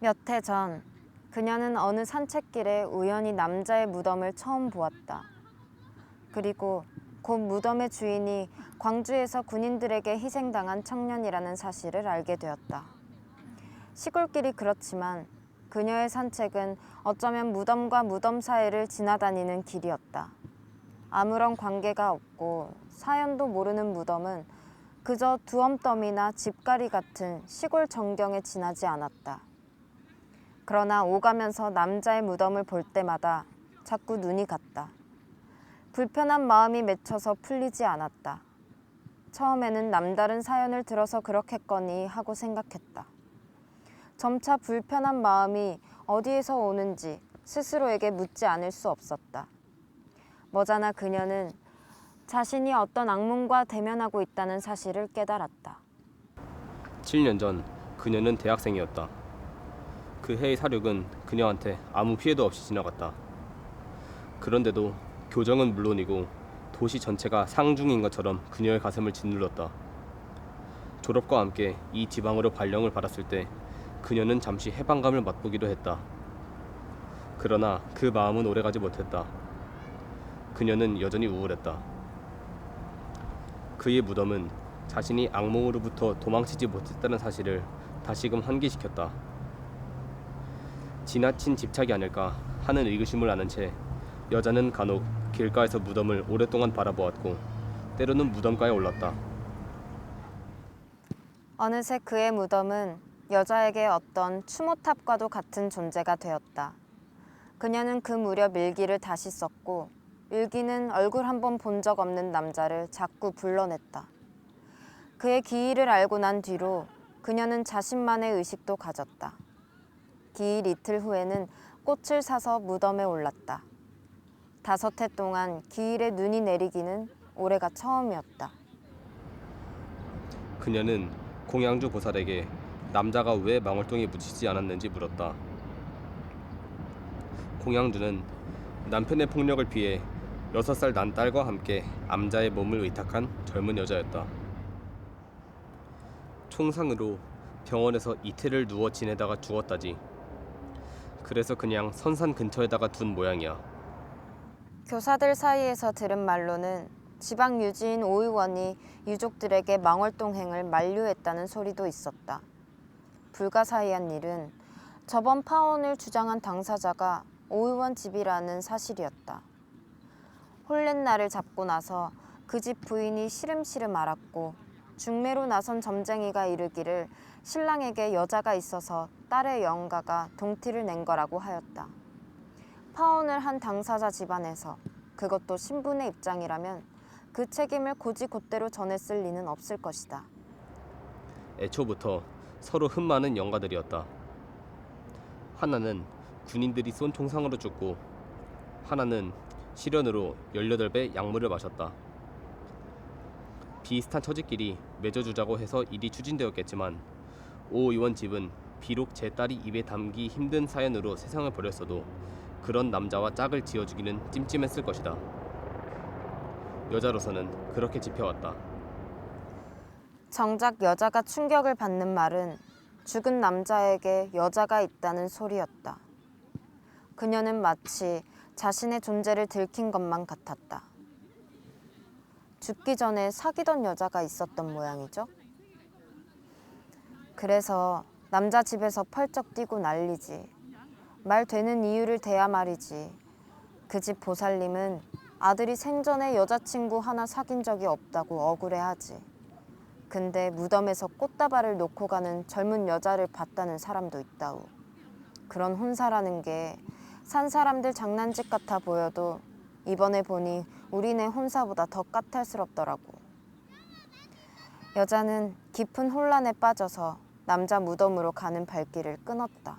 몇 해 전, 그녀는 어느 산책길에 우연히 남자의 무덤을 처음 보았다. 그리고 곧 무덤의 주인이 광주에서 군인들에게 희생당한 청년이라는 사실을 알게 되었다. 시골길이 그렇지만 그녀의 산책은 어쩌면 무덤과 무덤 사이를 지나다니는 길이었다. 아무런 관계가 없고 사연도 모르는 무덤은 그저 두엄더미나 집가리 같은 시골 전경에 지나지 않았다. 그러나 오가면서 남자의 무덤을 볼 때마다 자꾸 눈이 갔다. 불편한 마음이 맺혀서 풀리지 않았다. 처음에는 남다른 사연을 들어서 그렇겠거니 하고 생각했다. 점차 불편한 마음이 어디에서 오는지 스스로에게 묻지 않을 수 없었다. 머지않아 그녀는 자신이 어떤 악몽과 대면하고 있다는 사실을 깨달았다. 7년 전 그녀는 대학생이었다. 그 해의 사륙은 그녀한테 아무 피해도 없이 지나갔다. 그런데도 교정은 물론이고 도시 전체가 상중인 것처럼 그녀의 가슴을 짓눌렀다. 졸업과 함께 이 지방으로 발령을 받았을 때 그녀는 잠시 해방감을 맛보기도 했다. 그러나 그 마음은 오래가지 못했다. 그녀는 여전히 우울했다. 그의 무덤은 자신이 악몽으로부터 도망치지 못했다는 사실을 다시금 환기시켰다. 지나친 집착이 아닐까 하는 의구심을 아는 채 여자는 간혹 길가에서 무덤을 오랫동안 바라보았고 때로는 무덤가에 올랐다. 어느새 그의 무덤은 여자에게 어떤 추모탑과도 같은 존재가 되었다. 그녀는 그 무렵 일기를 다시 썼고 일기는 얼굴 한 번 본 적 없는 남자를 자꾸 불러냈다. 그의 기일을 알고 난 뒤로 그녀는 자신만의 의식도 가졌다. 기일 이틀 후에는 꽃을 사서 무덤에 올랐다. 5해 동안 기일에 눈이 내리기는 올해가 처음이었다. 그녀는 공양주 보살에게 남자가 왜 망월동에 묻히지 않았는지 물었다. 공양주는 남편의 폭력을 피해 6살 난 딸과 함께 암자의 몸을 의탁한 젊은 여자였다. 총상으로 병원에서 이틀을 누워 지내다가 죽었다지. 그래서 그냥 선산 근처에다가 둔 모양이야. 교사들 사이에서 들은 말로는 지방 유지인 오 의원이 유족들에게 망월동행을 만류했다는 소리도 있었다. 불가사의한 일은 저번 파혼을 주장한 당사자가 오 의원 집이라는 사실이었다. 홀렛날을 잡고 나서 그 집 부인이 시름시름 앓았고 중매로 나선 점쟁이가 이르기를 신랑에게 여자가 있어서 딸의 영가가 동티를 낸 거라고 하였다. 파혼을 한 당사자 집안에서 그것도 신분의 입장이라면 그 책임을 곧이곧대로 전했을 리는 없을 것이다. 애초부터 서로 흠 많은 영가들이었다. 하나는 군인들이 쏜 총상으로 죽고 하나는 실연으로 18배 약물을 마셨다. 비슷한 처지끼리 맺어주자고 해서 일이 추진되었겠지만 오 의원 집은 비록 제 딸이 입에 담기 힘든 사연으로 세상을 버렸어도 그런 남자와 짝을 지어주기는 찜찜했을 것이다. 여자로서는 그렇게 지켜왔다. 정작 여자가 충격을 받는 말은 죽은 남자에게 여자가 있다는 소리였다. 그녀는 마치 자신의 존재를 들킨 것만 같았다. 죽기 전에 사귀던 여자가 있었던 모양이죠. 그래서 남자 집에서 펄쩍 뛰고 난리지. 말 되는 이유를 대야 말이지. 그 집 보살님은 아들이 생전에 여자친구 하나 사귄 적이 없다고 억울해하지. 근데 무덤에서 꽃다발을 놓고 가는 젊은 여자를 봤다는 사람도 있다우. 그런 혼사라는 게 산 사람들 장난집 같아 보여도 이번에 보니 우리네 혼사보다 더 까탈스럽더라고. 여자는 깊은 혼란에 빠져서 남자 무덤으로 가는 발길을 끊었다.